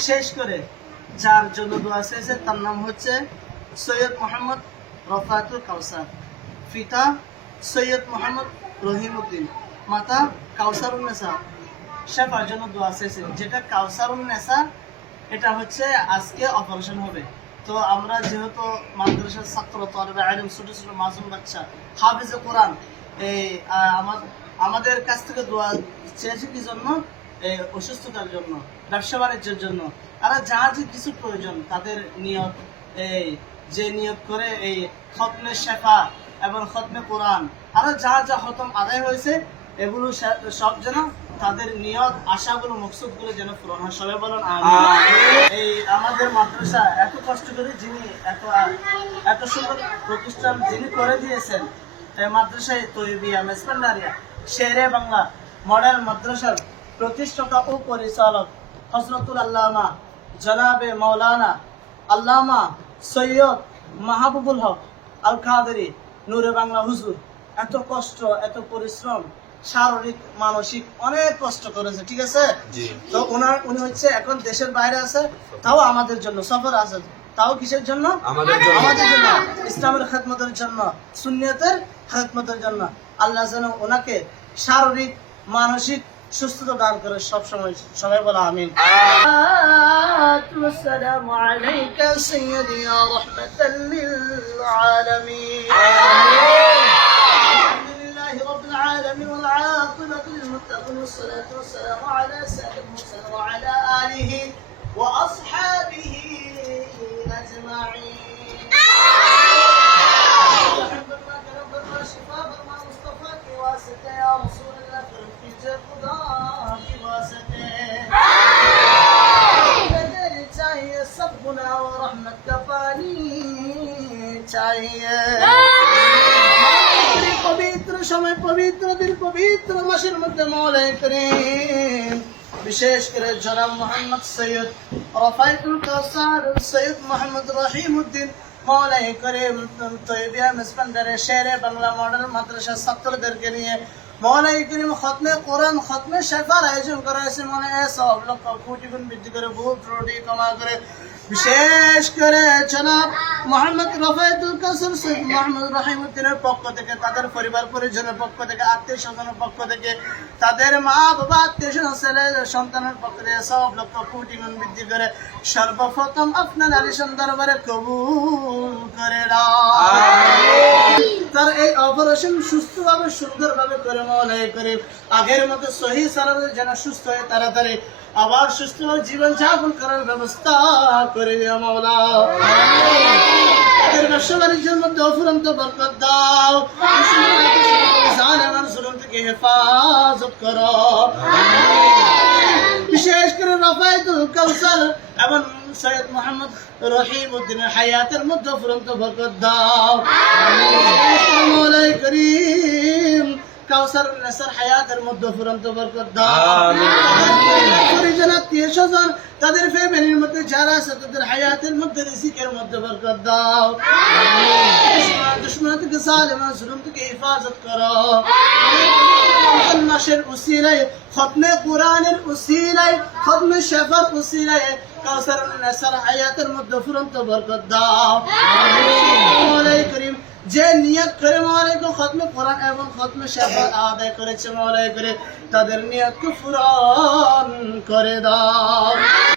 বিশেষ করে যার জন্য দোয়া চেয়েছে তার নাম হচ্ছে সৈয়দ মোহাম্মদ রফাতুল কাউসার, পিতা সৈয়দ মোহাম্মদ রহিমউদ্দিন, মাতা কাউসারুন্নেসা। শেফার জন্য দোয়া চেয়েছে, যেটা কাউসারুন্নেসা এটা হচ্ছে আজকে অপারেশন হবে। তো আমরা যেহেতু মাদ্রাসার ছাত্র, তলবে ইলম, ছোট ছোট মাসুম বাচ্চা, হাফেজে কোরআন, এই আমাদের কাছ থেকে দোয়া চেয়েছে কি জন্য? অসুস্থতার জন্য, ব্যবসা বাণিজ্যের জন্য, আর যা যে কিছু প্রয়োজন তাদের নিয়ত, যে নিয়ত করে এই খতমে শেফা এবং খতমে কোরআন আর যা যা খতম আদায় হয়েছে এগুলো সব যেন তাদের নিয়ত, আশাগুলো, মকসুদগুলো যেন পূরণ হয়। সবাই বলেন আমিন। এই আমাদের মাদ্রাসা এত কষ্ট করে যিনি এত সুন্দর প্রতিষ্ঠান যিনি করে দিয়েছেন, মাদ্রাসায় তৈবিয়া মেসপান্ডারিয়া শেরে বাংলা মডেল মাদ্রাসার প্রতিষ্ঠাতা ও পরিচালক হযরতুল আল্লামা জনাবে মাওলানা আল্লামা সৈয়দ মাহবুবুল হক আল কাদেরী নূরে বাংলা হুজুর এত কষ্ট, এত পরিশ্রম, শারীরিক মানসিক অনেক কষ্ট করেছে, ঠিক আছে? তো উনি হচ্ছে এখন দেশের বাইরে আছে, তাও আমাদের জন্য সফর আছে, তাও কিসের জন্য? আমাদের জন্য, ইসলামের খেদমতের জন্য, সুন্নিয়তের খেদমতের জন্য। আল্লাহ যেন ওনাকে শারীরিক মানসিক সুস্থতা দান করে সব সময়। সবাই বলা আমিন। আসসালামু আলাইকা সাইয়্যিদি ইয়া রাহমাতাল লিল আলামিন। আলহামদুলিল্লাহি রাব্বিল আলামিন ওয়াল আকিবাতু লিল মুত্তাকিন ওয়াসসালাতু ওয়াসসালামু আলা সাইয়্যিদিল মুরসালিন ওয়া আলা আলিহি ওয়া আসহাবিহি আজমাইন। পবিত্র সময়, পবিত্র দিন, পবিত্র মাসের মধ্যে মওলাই করিম বিশেষ করে জনাব মোহাম্মদ সৈয়দ রফাতুল কাউসার, সৈয়দ মোহাম্মদ রহিমউদ্দিন মওলাই করিম তৈবিয়া মেসপান্ডারে শেরে বাংলা মডেল মাদ্রাসার ছাত্রদেরকে নিয়ে মওলাই করিম খতমে কোরআন, খতমে শেফার আয়োজন করা হয়েছে। মনে সব লক্ষ কোটি গুণ বৃদ্ধি করে, বহু ত্রুটি ক্ষমা করে বিশেষ করে জনাব মোহাম্মদ রফাতুল কাউসার, সৈয়দ মোহাম্মদ রহিমউদ্দিনের পক্ষ থেকে, তাদের পরিবার পরিজনের পক্ষ থেকে, আত্মীয় স্বজনের পক্ষ থেকে, তাদের মা বাবা, আত্মীয় স্বজন, ছেলে সন্তানের পক্ষ থেকে সব লক্ষ কোটি গুণ বৃদ্ধি করে সর্বপ্রথম আপনার আলিশান দরবারে কবুল করে নাও। তার এই অপারেশন সুস্থভাবে, সুন্দরভাবে করে মওলাই করিম আগের মতো সহি সালামতে যেন সুস্থ হয়ে তাড়াতাড়ি আবার সুস্থভাবে জীবন যাপন করার ব্যবস্থা করে দিও মাওলা। তাদের ব্যবসা বাণিজ্যের মধ্যে অফুরন্ত বরকত দাও, জালেমান জুলুম থেকে হেফাজত করো। বিশেষ করে রফাতুল কাউসার এবং সৈয়দ মোহাম্মদ রহিমউদ্দিনের হায়াতের মধ্যে অফুরন্ত বরকত দাও মওলাই করিম। কাউসারুন্নেসার হায়াতের মধ্যে ফুরন্ত বরকত দাও। পরিজন, আত্মীয় স্বজন তাদের ফ্যামিলির মধ্যে যারা আছে তাদের হায়াতের মধ্যে রিজিকের মধ্যে বরকত দাও দুশমন থেকে জালেম জুলুম থেকে হেফাজত করো রমজান মাসের উসিলায় খতমে কোরআনের উসিলায় খতমে শাফার উসিলায় কাউসার নাসার হায়াতের মধ্যে ফুরন্ত বরকত দাও মওলাই করিম যে নিয়ত করে মওলাই কো খতমে কোরআন এবং খতমে শাফা আদায় করেছে মওলাই করে তাদের নিয়তকে পূরণ করে দাও।